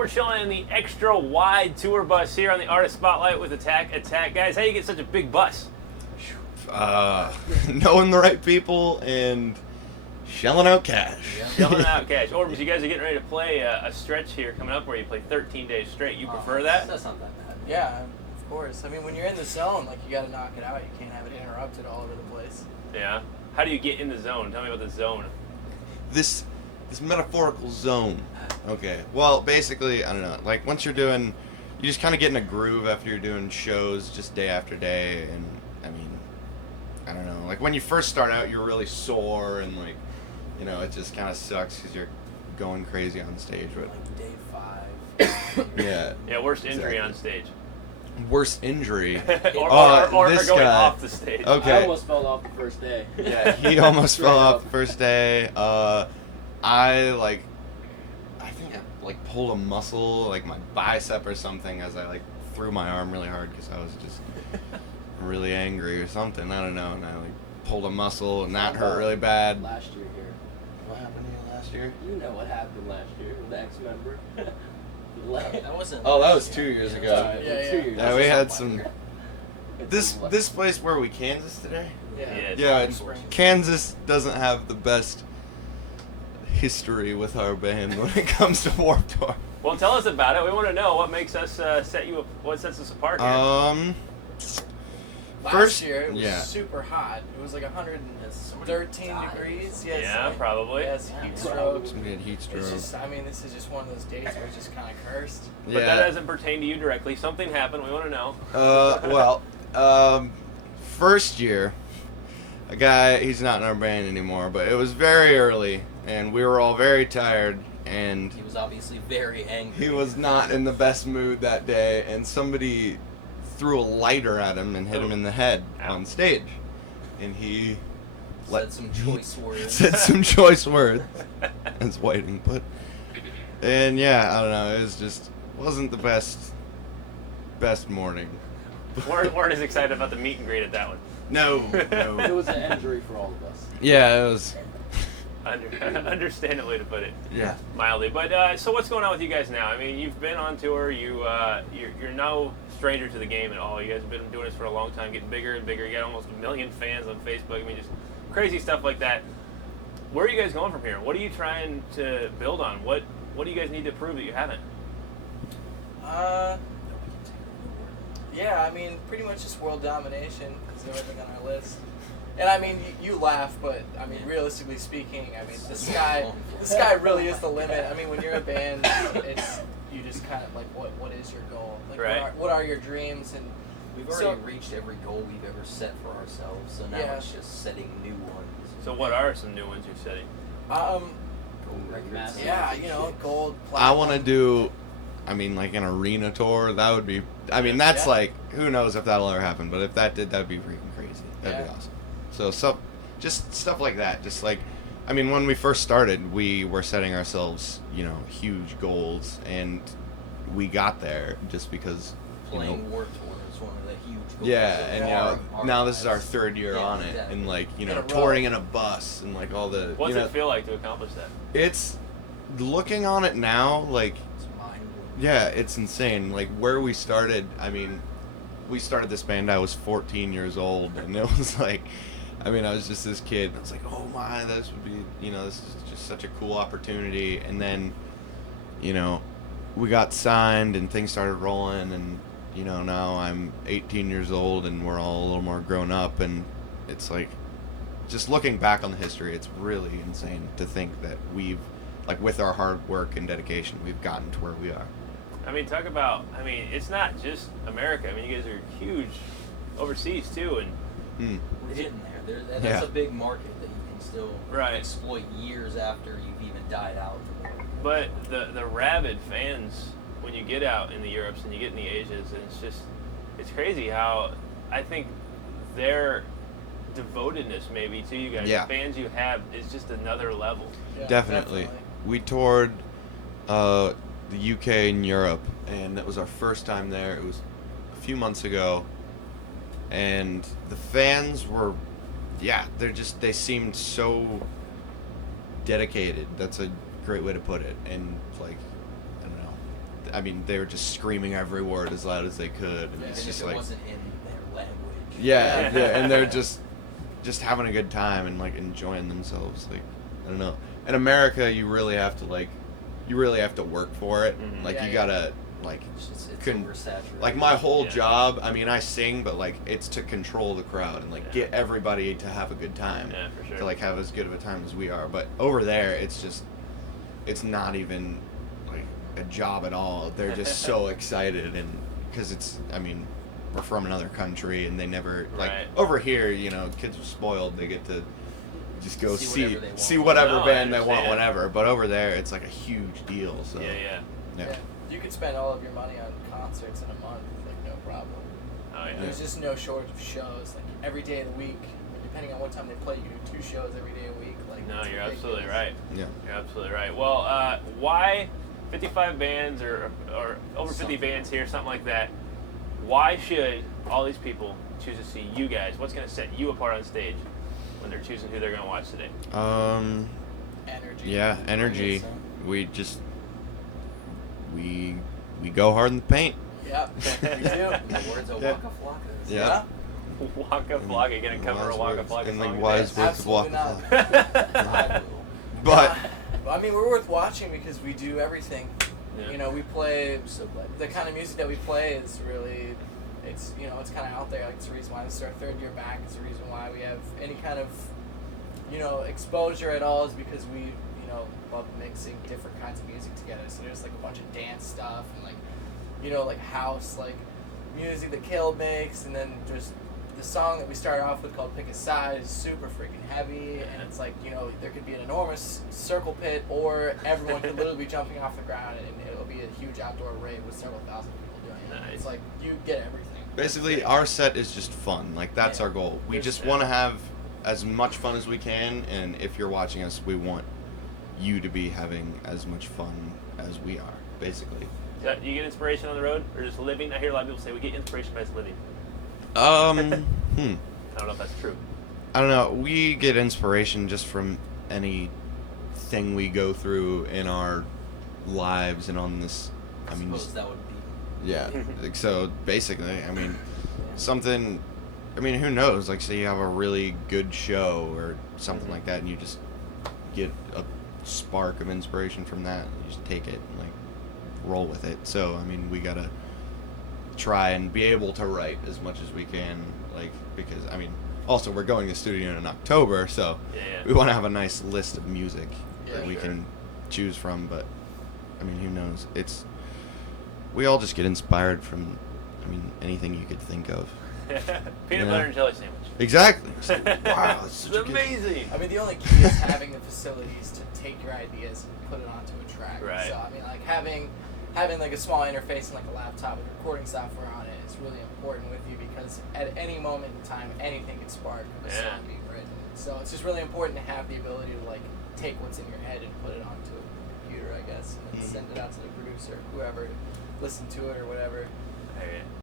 We're chilling in the extra wide tour bus here on the Artist Spotlight with Attack. Guys, how do you get such a big bus? Knowing the right people and shelling out cash. Shelling out cash. Orbs, you guys are getting ready to play a stretch here coming up where you play 13 days straight. You prefer that? That's not that bad. Yeah, of course. I mean, when you're in the zone, like, you got to knock it out. You can't have it interrupted all over the place. Yeah. How do you get in the zone? Tell me about the zone. This metaphorical zone. Okay. Well, basically, I don't know. Like, once you're doing, you just kind of get in a groove after you're doing shows just day after day. And, I mean, I don't know. Like, when you first start out, you're really sore and, like, you know, it just kind of sucks because you're going crazy on stage. But Like day 5. yeah. Yeah, worst injury on stage. Worst injury. or this going guy. off the stage. Okay. I almost fell off the first day. Yeah, he almost fell off the first day. I think I like pulled a muscle, like my bicep or something, as I like threw my arm really hard because I was just really angry or something. I don't know, and I like pulled a muscle, and that hurt really bad. Last year here. What happened to you last year? You know what happened last year with the ex-member. That wasn't. Oh, that was 2 years ago. Sorry, Yeah. 2 years. Yeah, we had some. It's This place where we Kansas today? Yeah. Yeah, Springs. Kansas doesn't have the best history with our band when it comes to Warped Tour. Well, tell us about it. We want to know what makes us what sets us apart here. Last First- year, it was yeah. super hot. It was like 113 degrees. Yes. Yeah, probably. Yes, Yeah, heat probably. stroke. Some good heat stroke. It's just, I mean, this is just one of those days where it's just kind of cursed. But that doesn't pertain to you directly. Something happened. We want to know. First year, a guy, he's not in our band anymore, but it was very early, and we were all very tired, and He was obviously very angry. he was not in the best mood that day, and somebody threw a lighter at him and hit him in the head on stage. And he said some choice words. said some choice words. That's whiting, but... And yeah, I don't know, it was just, wasn't the best morning. Weren't as excited about the meet and greet at that one. No. It was an injury for all of us. Yeah, it was... Understandably to put it Yeah. mildly. But so what's going on with you guys now? I mean, you've been on tour. You're no stranger to the game at all. You guys have been doing this for a long time, getting bigger and bigger. You got almost 1 million fans on Facebook. I mean, just crazy stuff like that. Where are you guys going from here? What are you trying to build on? What do you guys need to prove that you haven't? Yeah, I mean, pretty much just world domination is everything on our list. And I mean, you laugh, but I mean, realistically speaking, I mean, the sky really is the limit. I mean, when you're a band, it's you just kind of like, what is your goal? Like, Right. what are your dreams? And We've already reached every goal we've ever set for ourselves, so now Yeah. it's just setting new ones. So what are some new ones you're setting? Gold records. yeah, you know, gold. I Platinum. want to do, I mean, like an arena tour. That would be, I mean, that's Yeah. like, who knows if that'll ever happen, but if that did, that'd be freaking crazy. That'd be Yeah. awesome. So, just stuff like that. Just like, I mean, when we first started, we were setting ourselves, you know, huge goals, and we got there just because, you know, Playing Warped Tour is one of the huge goals. yeah, of and you our- know, our now this is our lives. third year Yeah, on it, exactly. and like, you In know, a row. touring in a bus and like all the, What's you know, it feel like to accomplish that? it's looking on it now, like, It's mind-blowing. yeah, it's insane. Like, where we started, I mean, we started this band, I was 14 years old, and it was like, I mean, I was just this kid, and I was like, oh my, this would be, you know, this is just such a cool opportunity. And then, you know, we got signed, and things started rolling, and, you know, now I'm 18 years old, and we're all a little more grown up, and it's like, just looking back on the history, it's really insane to think that we've, like, with our hard work and dedication, we've gotten to where we are. I mean, talk about. I mean, it's not just America. I mean, you guys are huge overseas too, and We're getting there. That's Yeah. a big market that you can still Right. exploit years after you've even died out. but the rabid fans when you get out in the Europes and you get in the Asias, and it's crazy how I think their devotedness maybe to you guys, Yeah. the fans you have, is just another level. Yeah, Definitely. We toured the UK and Europe, and that was our first time there. It was a few months ago, and the fans were, yeah, they seemed so dedicated. That's a great way to put it. And like, I don't know, I mean, they were just screaming every word as loud as they could. And Yeah, it's and just if it like, wasn't in their language. yeah, yeah, and they're just having a good time and like enjoying themselves. Like, I don't know. In America, you really have to work for it. Mhm. Like, Yeah, you yeah. gotta like. It's Couldn't- oversaturated. Like my whole Yeah. job, I mean, I sing, but like it's to control the crowd and like Yeah. get everybody to have a good time, Yeah, for sure. to like have as good of a time as we are. But over there, it's not even like a job at all. They're just so excited, and because I mean, we're from another country, and they never like Right. over here. You know, kids are spoiled. They get to just go See whatever they want. see whatever No, I band they want, understand. whatever. But over there, it's like a huge deal. So Yeah, yeah. yeah. You could spend all of your money on concerts in a month, like no problem. Oh yeah. There's just no shortage of shows. Like every day of the week, depending on what time they play, you can do 2 shows every day a week. Like No, it's you're ridiculous. absolutely right. Yeah. You're absolutely right. Well, why 55 bands or over 50 bands here, something like that? Why should all these people choose to see you guys? What's going to set you apart on stage when they're choosing who they're going to watch today? Energy. Yeah, energy. so. We just we go hard in the paint. Yeah, we do. In the words of Yeah. Waka Flocka. Yeah. Waka Flocka. You going to cover a Waka Flocka and song like wise today? words of Absolutely Waka not. Flocka. I will. But I mean, we're worth watching because we do everything. Yeah. You know, we play I'm so glad. the kind of music that we play is really, it's it's kind of out there. Like it's the reason why this is our 3rd year back. It's the reason why we have any kind of exposure at all is because we love mixing different kinds of music together. So there's like a bunch of dance stuff and like house like music that Caleb makes, and then there's the song that we started off with called Pick a Side is super freaking heavy, and it's like there could be an enormous circle pit, or everyone could literally be jumping off the ground, and it'll be a huge outdoor rave with several thousand people doing it. Nice. It's like you get everything. basically, our set is just fun. Like that's Yeah. our goal. We There's- just want to have as much fun as we can, and if you're watching us, we want you to be having as much fun as we are. Basically. Do you get inspiration on the road or just living? I hear a lot of people say we get inspiration by just living. Hmm. I don't know if that's true. I don't know. We get inspiration just from anything we go through in our lives and on this. I mean, suppose just, that would be. yeah. Like, so basically, I mean, something. I mean, who knows? Like, say you have a really good show or something like that, and you just get a spark of inspiration from that. And you just take it and like roll with it. So I mean, we gotta try and be able to write as much as we can, like because I mean, also we're going to the studio in October, so Yeah, yeah. we want to have a nice list of music that Yeah, we sure. can choose from. But I mean, who knows? We all just get inspired from, I mean, anything you could think of. Peanut Yeah. butter and jelly sandwich. Exactly. It's like, wow, that's It's such a good. amazing. I mean, the only key is having the facilities to take your ideas and put it onto a track. Right. So I mean, like having like a small interface and like a laptop with recording software on it is really important with you because at any moment in time, anything can spark a Yeah. song being written. So it's just really important to have the ability to like take what's in your head and put it onto a computer, I guess, and then Mhm. send it out to the producer, whoever, to listen to it or whatever. Hey,